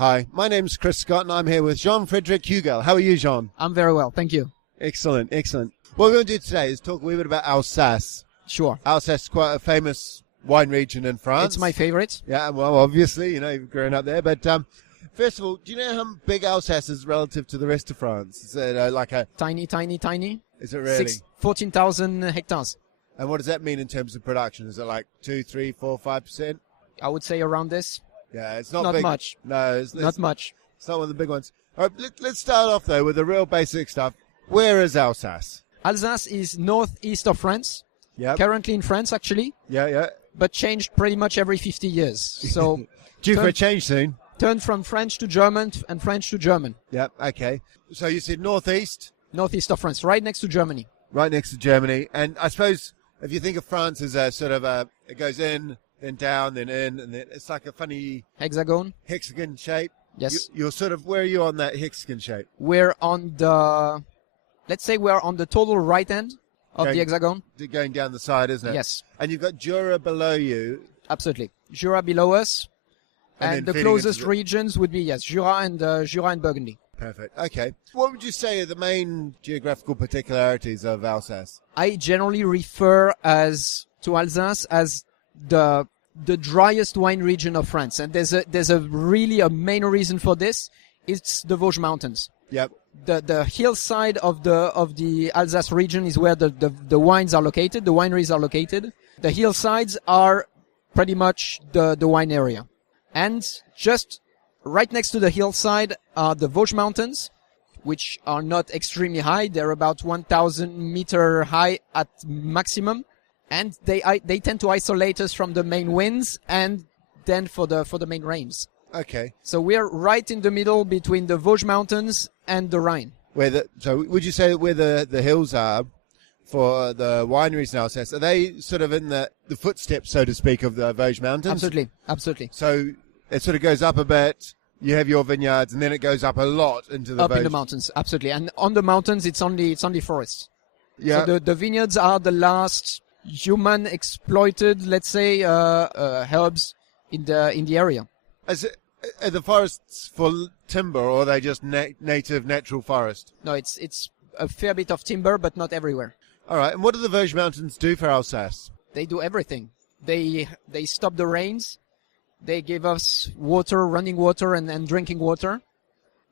Hi, my name's Chris Scott and I'm here with Frederic Hugel. How are you, Jean? I'm very well, thank you. Excellent, excellent. What we're going to do today is talk a wee bit about Alsace. Sure. Alsace is quite a famous wine region in France. It's my favorite. Yeah, well, obviously, you've grown up there. But first of all, do you know how big Alsace is relative to the rest of France? Is it like a... Tiny. Is it really? 14,000 hectares. And what does that mean in terms of production? Is it like 2, 3, 4, 5%? I would say around this. Yeah, it's not Not big. much. No, it's Not much. It's not one of the big ones. All right, let's start off, though, with the real basic stuff. Where is Alsace? Alsace is northeast of France. Yeah. Currently in France, actually. Yeah. But changed pretty much every 50 years. So Due for a change soon. Turned from French to German and French to German. Yeah, okay. So you said northeast? Northeast of France, right next to Germany. Right next to Germany. And I suppose if you think of France as a sort of it goes in, then down, then in, and then it's like a funny... Hexagon shape. Yes. You're sort of, where are you on that hexagon shape? We're on the, let's say we're on the total right end of the hexagon. Going down the side, isn't it? Yes. And you've got Jura below you. Absolutely. Jura below us. And the closest regions would be, Jura and Burgundy. Perfect. Okay. What would you say are the main geographical particularities of Alsace? I generally refer to Alsace as the driest wine region of France, and there's a really a main reason for this. It's the Vosges Mountains. Yep. The hillside of the Alsace region is where the wines are located. The wineries are located. The hillsides are pretty much the wine area, and just right next to the hillside are the Vosges Mountains, which are not extremely high. They're about 1,000 meter high at maximum. And they tend to isolate us from the main winds and then for the main rains. Okay. So we're right in the middle between the Vosges Mountains and the Rhine. So would you say that where the hills are for the wineries in Alsace, are they sort of in the footsteps, so to speak, of the Vosges Mountains? Absolutely. So it sort of goes up a bit. You have your vineyards, and then it goes up a lot into the Vosges. In the mountains, absolutely. And on the mountains, it's only forests. Yeah. So the vineyards are the last human exploited, let's say, herbs in the area. Are the forests for timber, or are they just native natural forest? No, it's a fair bit of timber, but not everywhere. All right. And what do the Vosges Mountains do for Alsace? They do everything. They stop the rains. They give us water, running water, and drinking water.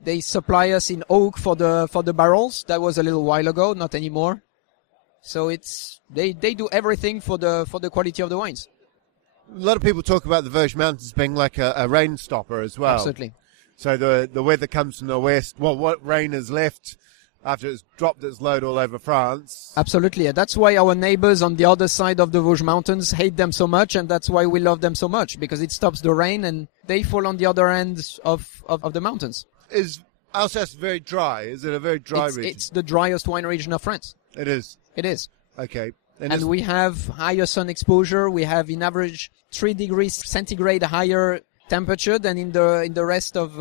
They supply us in oak for the barrels. That was a little while ago, not anymore. So they do everything for the quality of the wines. A lot of people talk about the Vosges Mountains being like a rain stopper as well. Absolutely. So the weather comes from the west. Well, what rain is left after it's dropped its load all over France. Absolutely. That's why our neighbors on the other side of the Vosges Mountains hate them so much, and that's why we love them so much, because it stops the rain and they fall on the other end of the mountains. Is Alsace very dry? Is it a very dry region? It's the driest wine region of France. It is. It is. Okay. And we have higher sun exposure. We have, in average, 3 degrees centigrade higher temperature than in the rest of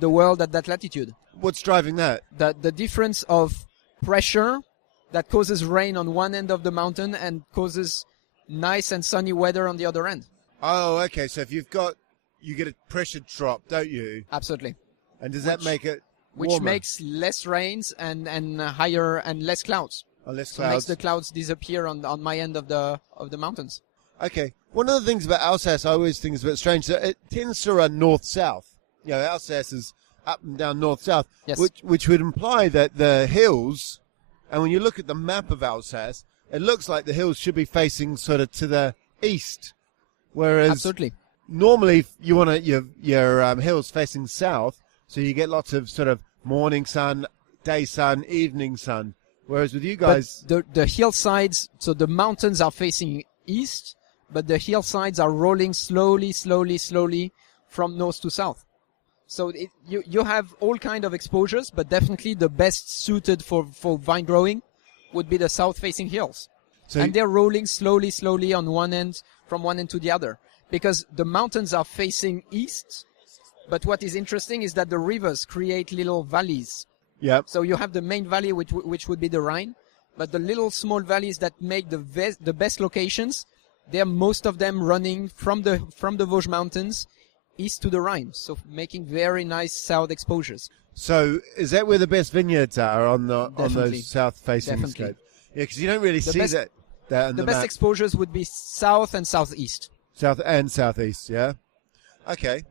the world at that latitude. What's driving that? The difference of pressure that causes rain on one end of the mountain and causes nice and sunny weather on the other end. Oh, okay. So if you get a pressure drop, don't you? Absolutely. And does that make it warmer? Which makes less rains and higher and less clouds. Less clouds. So makes the clouds disappear on my end of the mountains. Okay. One of the things about Alsace I always think is a bit strange. That it tends to run north-south. Alsace is up and down north-south, yes. which would imply that the hills, and when you look at the map of Alsace, it looks like the hills should be facing sort of to the east, whereas absolutely. Normally you want your hills facing south, so you get lots of sort of morning sun, day sun, evening sun. Whereas with you guys... But the hillsides, so the mountains are facing east, but the hillsides are rolling slowly from north to south. So you have all kind of exposures, but definitely the best suited for vine growing would be the south-facing hills. And they're rolling slowly on one end, from one end to the other. Because the mountains are facing east, but what is interesting is that the rivers create little valleys. Yep. So you have the main valley, which would be the Rhine, but the little small valleys that make the best locations, they're most of them running from the Vosges Mountains east to the Rhine, so making very nice south exposures. So is that where the best vineyards are on Definitely. those south-facing Definitely. slopes? Yeah, because you don't really see best- that on The the best map. exposures would be south and southeast. South and southeast, yeah. Okay,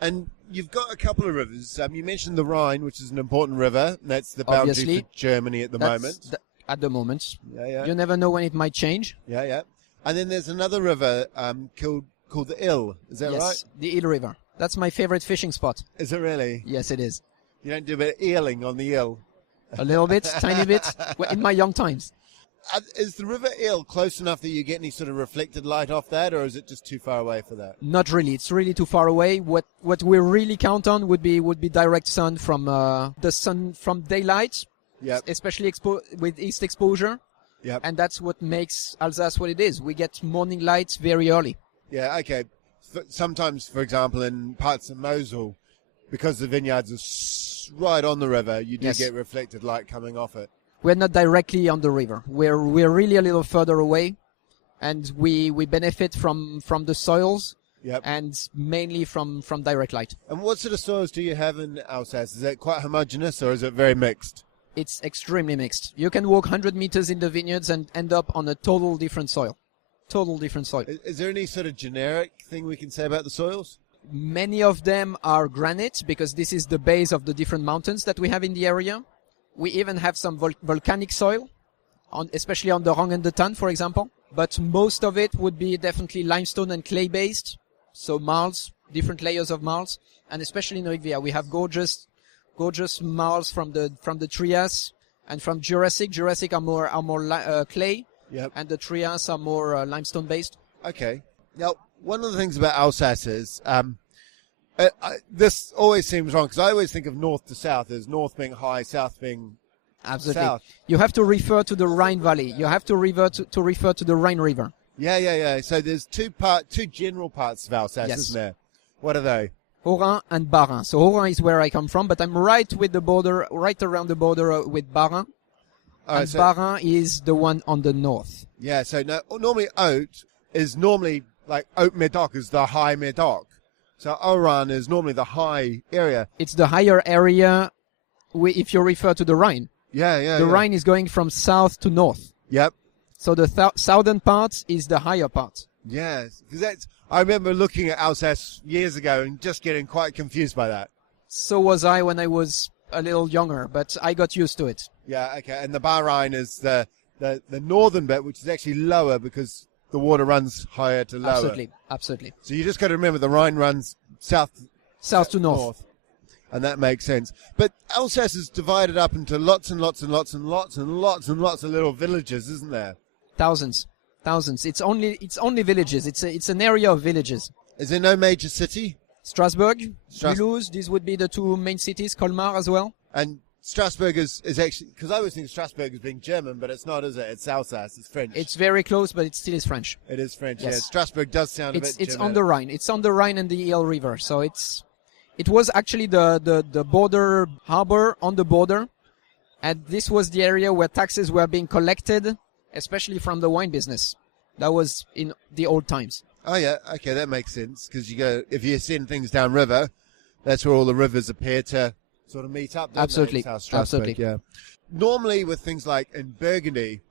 and you've got a couple of rivers. You mentioned the Rhine, which is an important river. That's the boundary Obviously. for Germany at the moment. At the moment. Yeah, yeah, You never know when it might change. yeah, yeah. And then there's another river called the Ill. Is that Yes, right? the Ill River. That's my favorite fishing spot. Is it really? Yes, it is. You don't do a bit of eeling on the Ill. A little bit, tiny bit, in my young times. Is the River Ill close enough that you get any sort of reflected light off that, or is it just too far away for that? Not really. It's really too far away. What we really count on would be direct sun from daylight, Yep. especially with east exposure, Yep. and that's what makes Alsace what it is. We get morning light very early. Yeah, okay. Sometimes, for example, in parts of Mosul, because the vineyards are right on the river, you do Yes. get reflected light coming off it. We're not directly on the river. We're really a little further away, and we benefit from the soils Yep. and mainly from direct light. And what sort of soils do you have in Alsace? Is it quite homogeneous, or is it very mixed? It's extremely mixed. You can walk 100 meters in the vineyards and end up on a total different soil. Total different soil. Is there any sort of generic thing we can say about the soils? Many of them are granite because this is the base of the different mountains that we have in the area. We even have some volcanic soil, especially on the Rang and the Tann, for example. But most of it would be definitely limestone and clay based. So marls, different layers of marls. And especially in Rivia, we have gorgeous marls from the Trias and from Jurassic. Jurassic are more clay. Yep. And the Trias are more limestone based. Okay. Now, one of the things about Alsace is this always seems wrong because I always think of north to south as north being high, south being Absolutely. south. You have to refer to the Rhine Valley. You have to refer to the Rhine River. Yeah. So there's two general parts of Alsace, Yes. isn't there? What are they? Haut-Rhin and Bas-Rhin. So Haut-Rhin is where I come from, but I'm right around the border with Bas-Rhin. All right, And so, Bas-Rhin is the one on the north. yeah, so normally Haute is normally like Haute-Médoc is the high Médoc. So Oran is normally the high area. It's the higher area if you refer to the Rhine. Yeah. The Rhine is going from south to north. Yep. So the southern part is the higher part. Yes, because I remember looking at Alsace years ago and just getting quite confused by that. So was I when I was a little younger, but I got used to it. Yeah, okay. And the Bas-Rhin is the northern bit, which is actually lower because the water runs higher to lower. Absolutely. So you just got to remember the Rhine runs south To north. And that makes sense. But Alsace is divided up into lots and lots and lots and lots and lots and lots of little villages, isn't there? Thousands. It's only villages. It's an area of villages. Is there no major city? Strasbourg, Mulhouse, these would be the two main cities, Colmar as well. And Strasbourg is actually, because I always think of Strasbourg as being German, but it's not, is it? It's Alsace, it's French. It's very close, but it still is French. It is French, Yes. yeah. Strasbourg does sound a bit It's German. on the Rhine. It's on the Rhine and the Ill River. So it was actually the border harbor on the border. And this was the area where taxes were being collected, especially from the wine business. That was in the old times. Oh, yeah. Okay, that makes sense. Because if you send things downriver, that's where all the rivers appear to sort of meet up. Don't Absolutely. They? South Strasbourg, Absolutely. yeah. Normally with things like in Burgundy,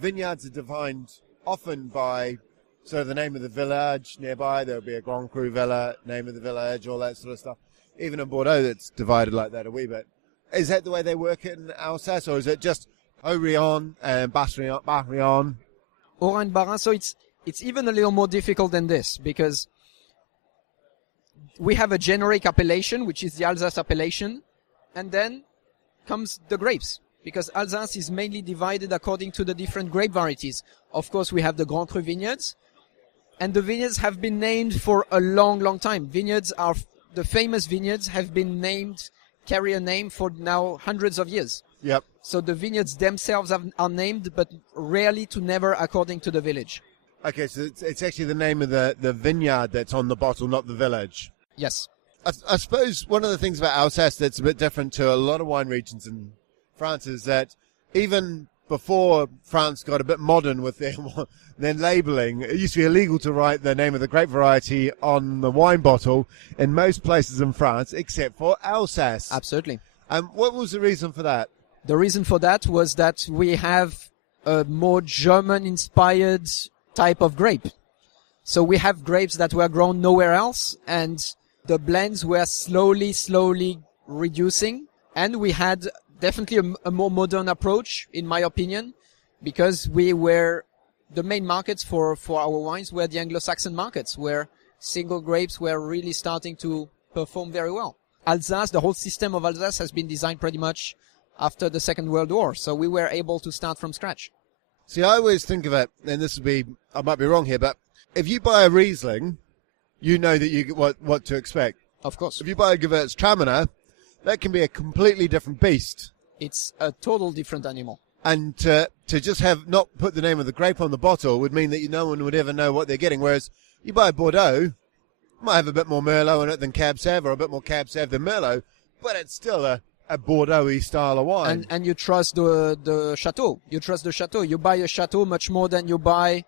vineyards are defined often by sort of the name of the village nearby. There'll be a Grand Cru Villa, name of the village, all that sort of stuff. Even in Bordeaux, it's divided like that a wee bit. Is that the way they work it in Alsace, or is it just Haut-Rhin and Bas-Rhin? Haut-Rhin, Bas-Rhin. So it's even a little more difficult than this because we have a generic appellation, which is the Alsace appellation, and then comes the grapes, because Alsace is mainly divided according to the different grape varieties. Of course, we have the Grand Cru vineyards, and the vineyards have been named for a long, long time. The famous vineyards have been named, carry a name for now hundreds of years. Yep. So the vineyards themselves are named, but rarely to never according to the village. Okay, so it's actually the name of the vineyard that's on the bottle, not the village. Yes. I suppose one of the things about Alsace that's a bit different to a lot of wine regions in France is that even before France got a bit modern with their labelling, it used to be illegal to write the name of the grape variety on the wine bottle in most places in France, except for Alsace. Absolutely. What was the reason for that? The reason for that was that we have a more German-inspired type of grape. So we have grapes that were grown nowhere else, and the blends were slowly reducing. And we had definitely a more modern approach, in my opinion, because the main markets for our wines were the Anglo-Saxon markets, where single grapes were really starting to perform very well. Alsace, the whole system of Alsace has been designed pretty much after the Second World War, so we were able to start from scratch. See, I always think of it, and I might be wrong here, but if you buy a Riesling, you know that you get what to expect. Of course. If you buy a Gewürztraminer, that can be a completely different beast. It's a total different animal. And to just have not put the name of the grape on the bottle would mean that no one would ever know what they're getting. Whereas you buy a Bordeaux, might have a bit more Merlot in it than Cab Sauv, or a bit more Cab Sauv than Merlot, but it's still a Bordeaux-y style of wine. And you trust the chateau. You trust the chateau. You buy a chateau much more than you buy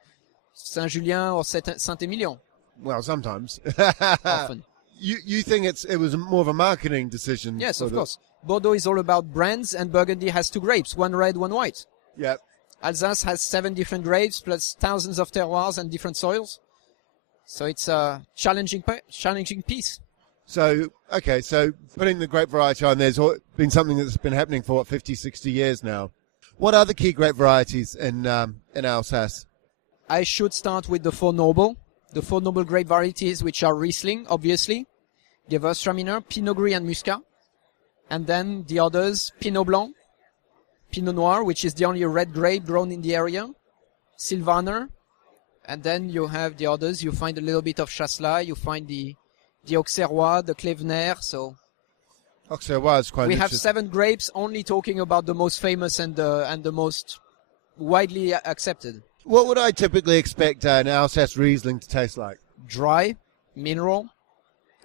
Saint-Julien or Saint-Emilion. Well, sometimes. Often. You think it was more of a marketing decision? Yes, of course. Bordeaux is all about brands, and Burgundy has 2 grapes, one red, one white. Yep. Alsace has 7 different grapes, plus thousands of terroirs and different soils. So it's a challenging piece. So putting the grape variety on there's been something that's been happening for 50, 60 years now. What are the key grape varieties in Alsace? I should start with the 4 noble. The 4 noble grape varieties, which are Riesling, obviously, Gewürztraminer, Pinot Gris, and Muscat. And then the others, Pinot Blanc, Pinot Noir, which is the only red grape grown in the area, Sylvaner, and then you have the others. You find a little bit of Chasselas, you find the Auxerrois, the Clévener. So Auxerrois is quite. We have 7 grapes, only talking about the most famous and the most widely accepted. What would I typically expect an Alsace Riesling to taste like? Dry, mineral,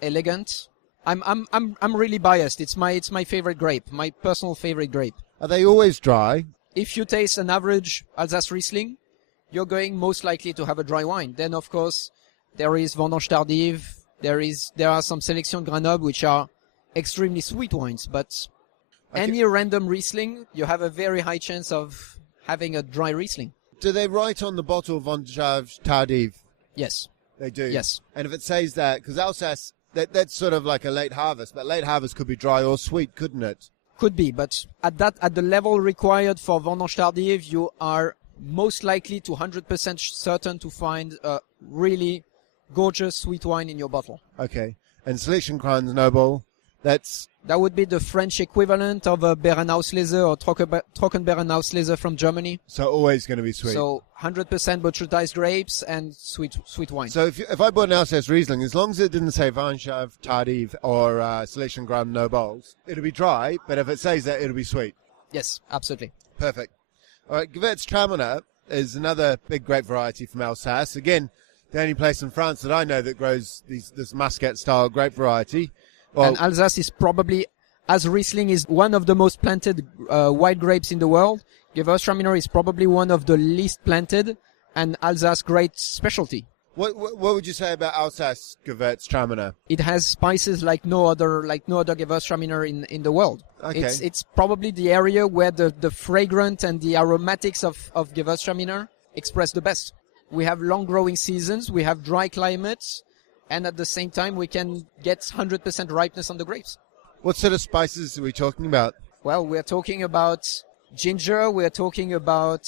elegant. I'm really biased. It's my favorite grape, my personal favorite grape. Are they always dry? If you taste an average Alsace Riesling, you're going most likely to have a dry wine. Then, of course, there is Vendange Tardive. There are some Sélection Grenoble, which are extremely sweet wines. But any random Riesling, you have a very high chance of having a dry Riesling. Do they write on the bottle Vendange Tardive? Yes. They do? Yes. And if it says that, because Alsace, that's sort of like a late harvest, but late harvest could be dry or sweet, couldn't it? Could be, but at the level required for Vendange Tardive, you are most likely to 100% certain to find a really gorgeous sweet wine in your bottle. Okay. And Sélection Grenoble, that would be the French equivalent of a Beerenauslese or Trockenbeerenauslese from Germany. So always going to be sweet. So 100% botrytized grapes and sweet wine. So if I bought an Alsace Riesling, as long as it didn't say Vendange Tardive or Sélection Grenoble, it'll be dry, but if it says that, it'll be sweet. Yes, absolutely. Perfect. All right, Gewürztraminer is another big grape variety from Alsace. Again, the only place in France that I know that grows this Muscat-style grape variety. Well, and Alsace is probably, as Riesling is one of the most planted white grapes in the world, Gewürztraminer is probably one of the least planted, and Alsace great specialty. What would you say about Alsace Gewürztraminer? It has spices like no other Gewürztraminer in the world. Okay. It's probably the area where the fragrant and the aromatics of Gewürztraminer express the best. We have long growing seasons, we have dry climates, and at the same time we can get 100% ripeness on the grapes. What sort of spices are we talking about? Well, we're talking about ginger, we're talking about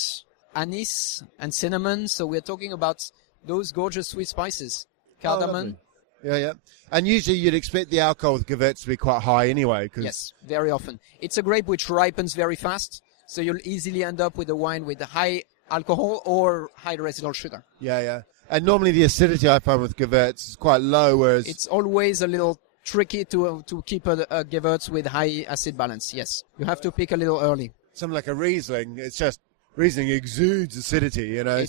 anise and cinnamon, so we're talking about those gorgeous sweet spices. Cardamom. Oh, yeah. And usually you'd expect the alcohol with Gewürz to be quite high anyway. Yes, very often. It's a grape which ripens very fast, so you'll easily end up with a wine with a high alcohol or high residual sugar. Yeah. And normally the acidity I find with Gewürz is quite low, whereas... It's always a little tricky to keep a Gewürz with high acid balance, yes. You have to pick a little early. Something like a Riesling, it's just... Riesling exudes acidity, you know.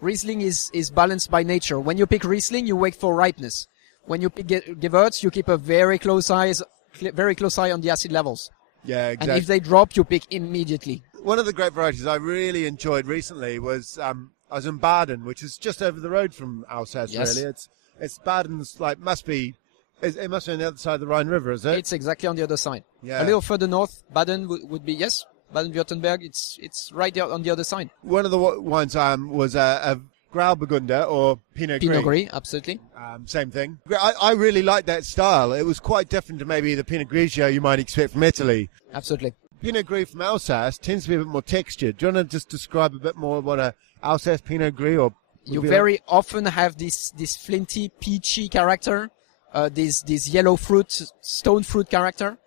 Riesling is balanced by nature. When you pick Riesling, you wait for ripeness. When you pick Gewürz, you keep a very close eye on the acid levels. Yeah, exactly. And if they drop, you pick immediately. One of the grape varieties I really enjoyed recently was I was in Baden, which is just over the road from Alsace. Yes. Really, it's Baden's it must be on the other side of the Rhine River, is it? It's exactly on the other side. Yeah. A little further north, Baden would be, yes. Baden-Württemberg, it's right there on the other side. One of the wines was a Grauburgunder or Pinot Gris. Pinot Gris, absolutely. Same thing. I really liked that style. It was quite different to maybe the Pinot Grigio you might expect from Italy. Absolutely. Pinot Gris from Alsace tends to be a bit more textured. Do you want to just describe a bit more what a Alsace Pinot Gris or you very often have this flinty, peachy character, this yellow fruit, stone fruit character,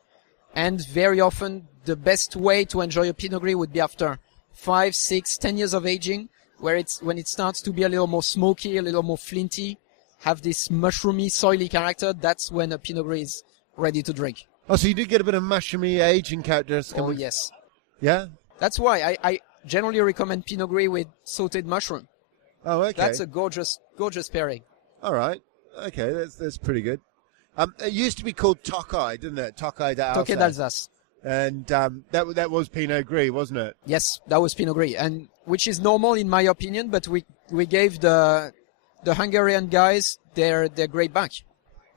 and very often the best way to enjoy a Pinot Gris would be after 5, 6, 10 years of aging, when it starts to be a little more smoky, a little more flinty, have this mushroomy, soily character. That's when a Pinot Gris is ready to drink. Oh, so you do get a bit of mushroomy aging characteristics. Oh, yes. Yeah? That's why I generally recommend Pinot Gris with sautéed mushroom. Oh, okay. That's a gorgeous pairing. All right. Okay, that's pretty good. It used to be called Tokaj, didn't it? Tokaj d'Alsace. Tokaj d'Alsace. And that was Pinot Gris, wasn't it? Yes, that was Pinot Gris, and which is normal in my opinion. But we gave the Hungarian guys their grape back.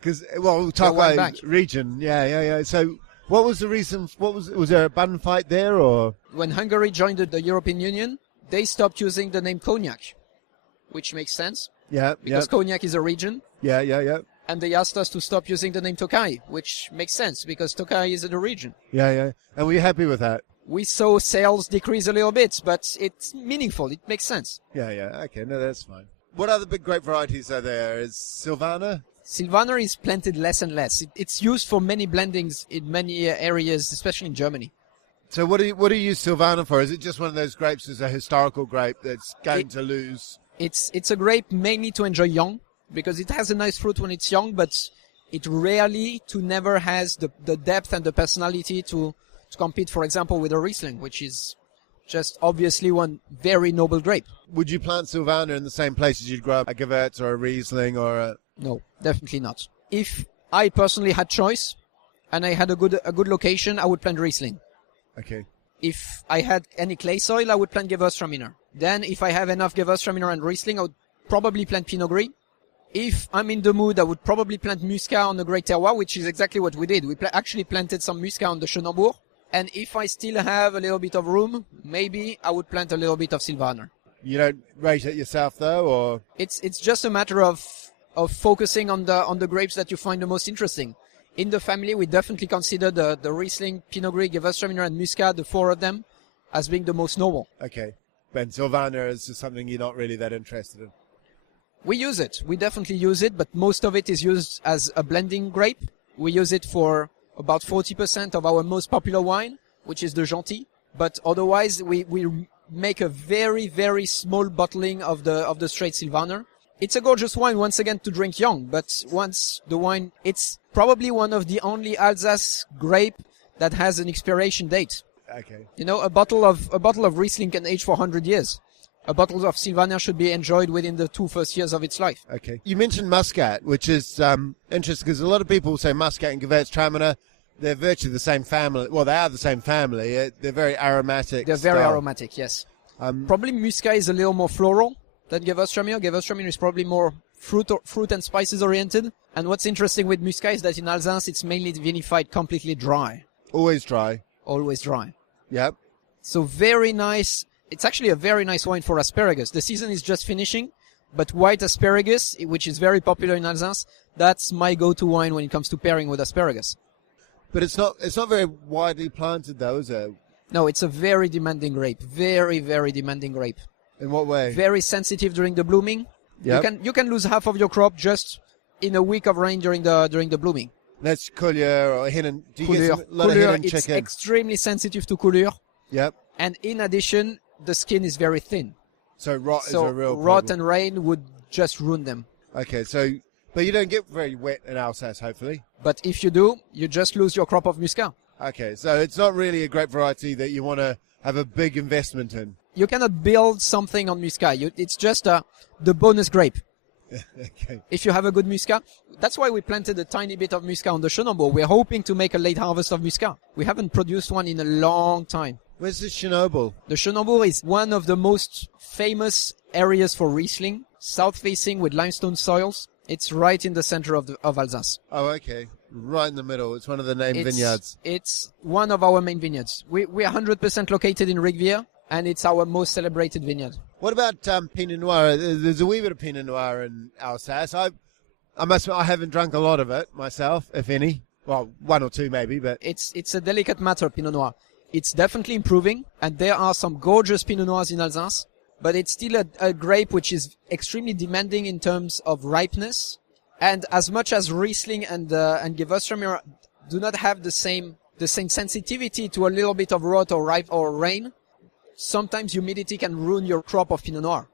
Because Tokaj region, yeah. So what was the reason? Was there a bun fight there, or when Hungary joined the European Union, they stopped using the name cognac, which makes sense. Yeah, because cognac is a region. Yeah. And they asked us to stop using the name Tokaj, which makes sense because Tokaj is in the region. Yeah. And were you happy with that? We saw sales decrease a little bit, but it's meaningful. It makes sense. Yeah. Okay, no, that's fine. What other big grape varieties are there? Is Silvaner? Silvaner is planted less and less. It's used for many blendings in many areas, especially in Germany. So what do you use Silvaner for? Is it just one of those grapes as a historical grape that's going to lose? It's a grape mainly to enjoy young, because it has a nice fruit when it's young, but it rarely to never has the depth and the personality to compete, for example, with a Riesling, which is just obviously one very noble grape. Would you plant Silvaner in the same place as you'd grow a Gewürz or a Riesling or a... No, definitely not. If I personally had choice and I had a good location, I would plant Riesling. Okay. If I had any clay soil, I would plant Gewürztraminer. Then if I have enough Gewürztraminer and Riesling, I would probably plant Pinot Gris. If I'm in the mood, I would probably plant Muscat on the Great Terroir, which is exactly what we did. We actually planted some Muscat on the Chenambourg. And if I still have a little bit of room, maybe I would plant a little bit of Silvaner. You don't rate it yourself, though, or...? It's just a matter of focusing on the grapes that you find the most interesting. In the family, we definitely consider the Riesling, Pinot Gris, Gewürztraminer, and Muscat, the four of them, as being the most noble. Okay. But Silvaner is just something you're not really that interested in. We use it. We definitely use it, but most of it is used as a blending grape. We use it for about 40% of our most popular wine, which is the Gentil. But otherwise, we make a very, very small bottling of the straight Silvaner. It's a gorgeous wine, once again, to drink young, but once the wine, it's probably one of the only Alsace grape that has an expiration date. Okay. You know, a bottle of Riesling can age for 100 years. A bottle of Silvaner should be enjoyed within the 2 first years of its life. Okay. You mentioned Muscat, which is interesting because a lot of people say Muscat and Gewürztraminer, they're virtually the same family. Well, they are the same family. They're very aromatic. They're very aromatic, yes. Probably Muscat is a little more floral than Gewürztraminer. Gewürztraminer is probably more fruit and spices oriented. And what's interesting with Muscat is that in Alsace, it's mainly vinified completely dry. Always dry. Always dry. Yep. So very nice. It's actually a very nice wine for asparagus. The season is just finishing, but white asparagus, which is very popular in Alsace, that's my go-to wine when it comes to pairing with asparagus. But it's not very widely planted though, is it? No, it's a very demanding grape. Very, very demanding grape. In what way? Very sensitive during the blooming. Yep. You can lose half of your crop just in a week of rain during the blooming. That's coulure or hidden. Do you Coulure. get a lot of hidden It's chicken? extremely sensitive to coulure. Yep. And in addition, the skin is very thin. So rot is a real problem. Rot and rain would just ruin them. Okay, but you don't get very wet in Alsace, hopefully. But if you do, you just lose your crop of Muscat. Okay, so it's not really a grape variety that you want to have a big investment in. You cannot build something on Muscat. It's just the bonus grape. Okay. If you have a good Muscat, that's why we planted a tiny bit of Muscat on the Chenambourg. We're hoping to make a late harvest of Muscat. We haven't produced one in a long time. Where's the Chernobyl? The Chernobyl is one of the most famous areas for Riesling, south-facing with limestone soils. It's right in the center of Alsace. Oh, okay. Right in the middle. It's one of the named vineyards. It's one of our main vineyards. We're 100% located in Rigvier, and it's our most celebrated vineyard. What about Pinot Noir? There's a wee bit of Pinot Noir in Alsace. I must admit, I haven't drunk a lot of it myself, if any. Well, one or two maybe, but... It's a delicate matter, Pinot Noir. It's definitely improving, and there are some gorgeous Pinot Noirs in Alsace, but it's still a grape which is extremely demanding in terms of ripeness. And as much as Riesling and Gewürztraminer do not have the same sensitivity to a little bit of rot or rain, sometimes humidity can ruin your crop of Pinot Noir.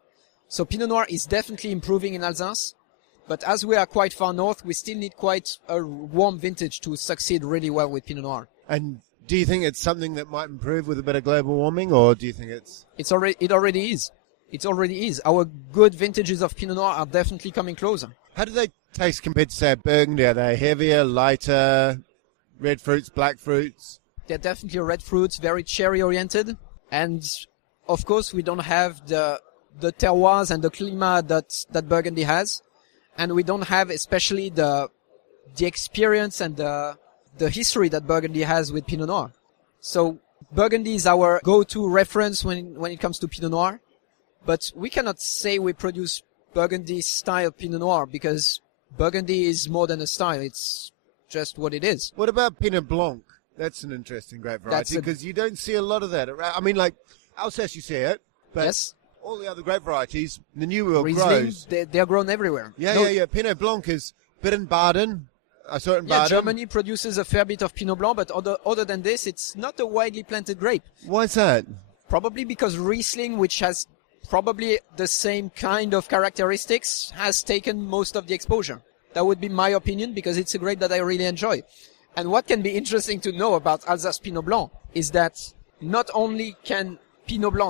So Pinot Noir is definitely improving in Alsace, but as we are quite far north, we still need quite a warm vintage to succeed really well with Pinot Noir. And do you think it's something that might improve with a bit of global warming, or do you think it already is? It already is. Our good vintages of Pinot Noir are definitely coming closer. How do they taste compared to, say, Burgundy? Are they heavier, lighter, red fruits, black fruits? They're definitely red fruits, very cherry-oriented. And, of course, we don't have the terroirs and the climat that Burgundy has. And we don't have especially the experience and the history that Burgundy has with Pinot Noir. So Burgundy is our go-to reference when it comes to Pinot Noir. But we cannot say we produce Burgundy-style Pinot Noir because Burgundy is more than a style. It's just what it is. What about Pinot Blanc? That's an interesting grape variety because you don't see a lot of that. I mean, like, Alsace you see it, but yes. All the other grape varieties, the New World Riesling, grows. They're grown everywhere. Yeah. Pinot Blanc is a bit in Baden. I saw it in Baden. Germany produces a fair bit of Pinot Blanc, but other than this, it's not a widely planted grape. Why is that? Probably because Riesling, which has probably the same kind of characteristics, has taken most of the exposure. That would be my opinion because it's a grape that I really enjoy. And what can be interesting to know about Alsace Pinot Blanc is that not only can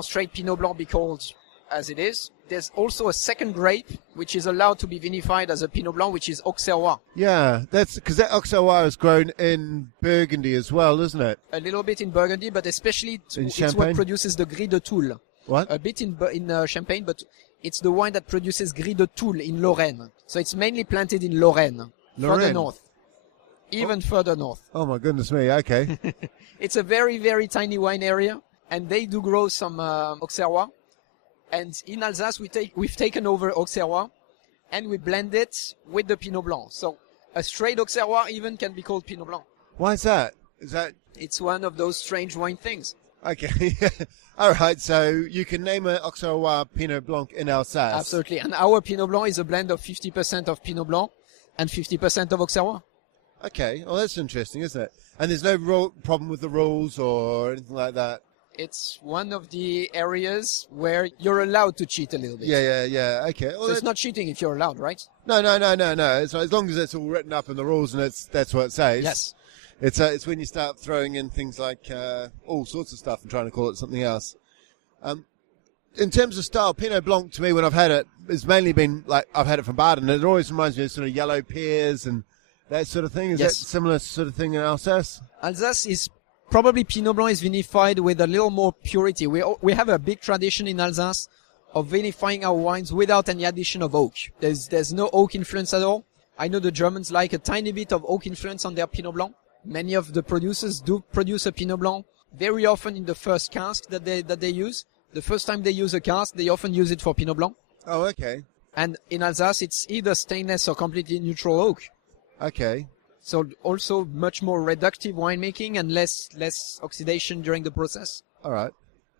straight Pinot Blanc be called as it is, there's also a second grape which is allowed to be vinified as a Pinot Blanc, which is Auxerrois. Yeah, that's because that Auxerrois is grown in Burgundy as well, isn't it? A little bit in Burgundy, but especially it's what produces the Gris de Toul. What? A bit in Champagne, but it's the wine that produces Gris de Toul in Lorraine. So it's mainly planted in Lorraine. Further north. Even further north. Oh my goodness me, okay. It's a very, very tiny wine area, and they do grow some Auxerrois. And in Alsace, we've taken over Auxerrois, and we blend it with the Pinot Blanc. So a straight Auxerrois even can be called Pinot Blanc. Why is that? It's one of those strange wine things. Okay. All right, so you can name an Auxerrois Pinot Blanc in Alsace. Absolutely. And our Pinot Blanc is a blend of 50% of Pinot Blanc and 50% of Auxerrois. Okay. Well, that's interesting, isn't it? And there's no problem with the rules or anything like that? It's one of the areas where you're allowed to cheat a little bit. Yeah. Okay. Well, so it's not cheating if you're allowed, right? No. So as long as it's all written up in the rules and that's what it says. Yes. It's when you start throwing in things like all sorts of stuff and trying to call it something else. In terms of style, Pinot Blanc to me, when I've had it, it's mainly been like I've had it from Baden. It always reminds me of sort of yellow pears and that sort of thing. Is that similar sort of thing in Alsace? Alsace is probably Pinot Blanc is vinified with a little more purity. We have a big tradition in Alsace of vinifying our wines without any addition of oak. There's no oak influence at all. I know the Germans like a tiny bit of oak influence on their Pinot Blanc. Many of the producers do produce a Pinot Blanc very often in the first cask that they use. The first time they use a cask, they often use it for Pinot Blanc. Oh, okay. And in Alsace, it's either stainless or completely neutral oak. Okay. So also much more reductive winemaking and less oxidation during the process. All right.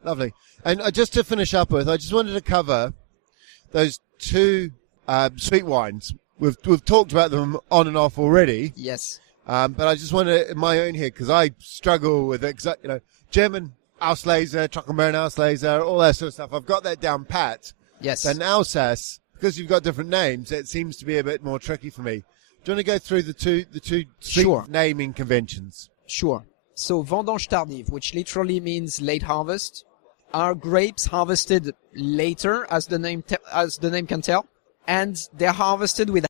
Lovely. And just to finish up with, I just wanted to cover those two sweet wines. We've talked about them on and off already. Yes. But I just wanted in my own head, because I struggle with it, German Auslese, Trockenbeeren Auslese, all that sort of stuff. I've got that down pat. Yes. And Alsace, because you've got different names, it seems to be a bit more tricky for me. Do you want to go through the two Sure. naming conventions? Sure. So vendange tardive, which literally means late harvest, are grapes harvested later, as the name can tell, and they're harvested with